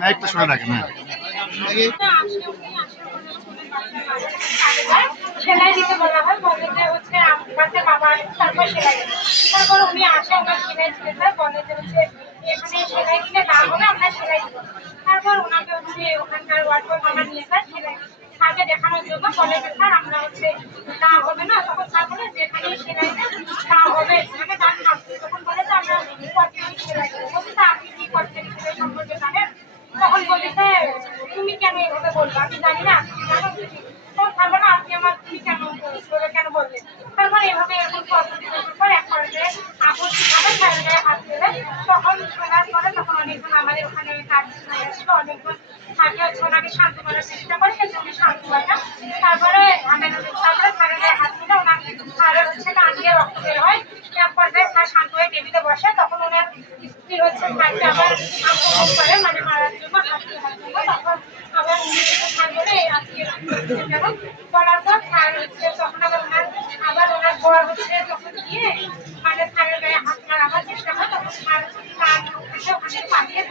মাইকটা শুনে রাখেন। সেলাই দিতে বলা হয়, বলে যে হচ্ছে বাচ্চার বাবা তারপর সেলাই, তারপর উনি আসে, ওনার সেলাই ছিলেন না, বলে যে হচ্ছে এখানে সেলাই দিলে না হবে, আমরা সেলাই দিব। তারপর ওনাকে হচ্ছে ওখানকার ওয়ার্ড আমরা নিয়ে যাই সেলাই স্যারকে দেখানোর জন্য, বলে যে স্যার আমরা হচ্ছে না হবে না, তখন স্যার বলে যেখানে সেলাই দেন তা হবে, মানে তার থাকবে। তখন বলে যে আমরা কর্তৃক সেলাই দেবো। বলছে আপনি কি কর্তৃক সেলাই সম্পর্কে জানেন? তখন বলেছে তুমি কেন এভাবে বলবো, আমি জানি না, জানো তুমি। তখন স্যার বলে আপনি আমার তুমি কেন বললেন? তারপর এভাবে এখন পদ্ধতি পর এক পর্যায়ে আপন কিভাবে স্যারের গায়ে হাত দিলেন, তখন শোনার পরে তখন অনেকজন আমাদের ওখানে কাজ ছিল, অনেকজন থাকে হচ্ছে ওনাকে শান্ত করার চেষ্টা করে, কিন্তু উনি শান্ত হয় না। তারপরে তারপরে স্যারের গায়ে হাত দিলে ওনার স্যারের হচ্ছে কান দিয়ে রক্ত বের হয়। এক পর্যায়ে স্যার শান্ত হয়ে টেবিলে বসে, তখন ওনার স্ত্রী হচ্ছে স্যারকে আবার আক্রমণ করে, মানে মারার জন্য হাত দেওয়ার জন্য। তখন আবার উনি স্যার বলে আজকে যেমন বলার পর স্যার হচ্ছে তখন আবার ওনার বর হচ্ছে তখন গিয়ে মানে স্যারের গায়ে হাত মারার চেষ্টা করে, তখন স্যার কান মুখে ওখানে পালিয়ে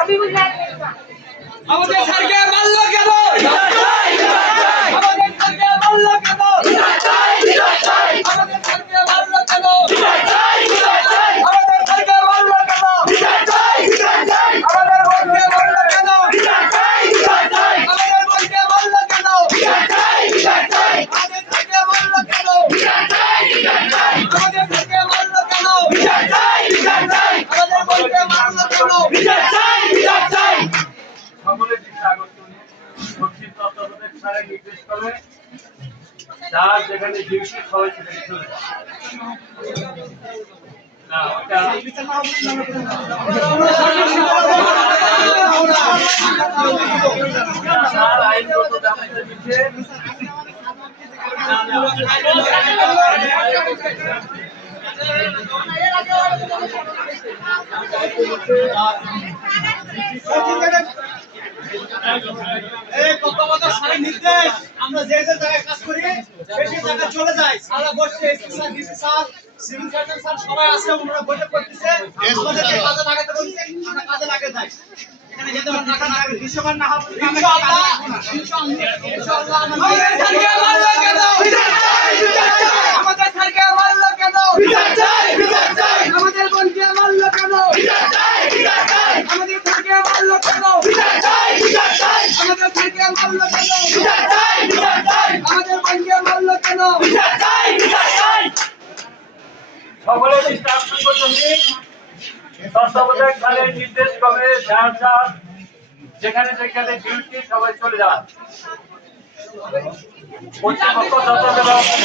আমি বুঝলাম আমাদের স্যারকে মারলো কেন? আমাদের স্যারকে মারলো কেন? আমাদের স্যারকে মারলো কেন? আমাদের স্যারকে মারলো কেন? আমাদের বোনকে মারলো কেন? আমাদের বোনকে মারলো কেন? আমাদের স্যারকে মারলো কেন? আমাদের স্যারকে মারলো কেন? আমাদের বোনকে মারলো কেন? সকলের দৃষ্টি আকর্ষণ সচিব তত্ত্বাবধায়ক স্যারের নির্দেশ করে যার যেখানে ডিউটি সবাই সেখানে চলে যায়। না ওটা স্যার আইনগত ব্যবস্থা নিচ্ছে। নির্দেশ আমরা যে যে জায়গায় কাজ করি সেই জায়গায় চলে যাই, সারা বসে sir DC sir civil surgeon sir সবাই আছে, ওনারা বৈঠক করতেছে, আমাদেরকে কাজে লাগাতে বলছে, আমরা কাজে লাগে যাই। এখানে যেতে না দৃশ্যমান না হবে ইনশাআল্লাহ। ইনশাআল্লাহ আমাদের স্যারকে মারলো কেন? আমাদের স্যারকে মারলো কেন? আমাদের বোনকে মারলো কেন? আমাদের স্যারকে মারলো কেন? আমাদের স্যারকে মারলো কেন? আমাদের বোনকে মারলো কেন? সকলের দৃষ্টি আকর্ষণ করছি তত্ত্বাবধায়ক স্যারের নির্দেশ ক্রমে যার যেখানে যেখানে ডিউটি সবাই চলে যান। কর্তৃপক্ষ যথাযথ ব্যবস্থা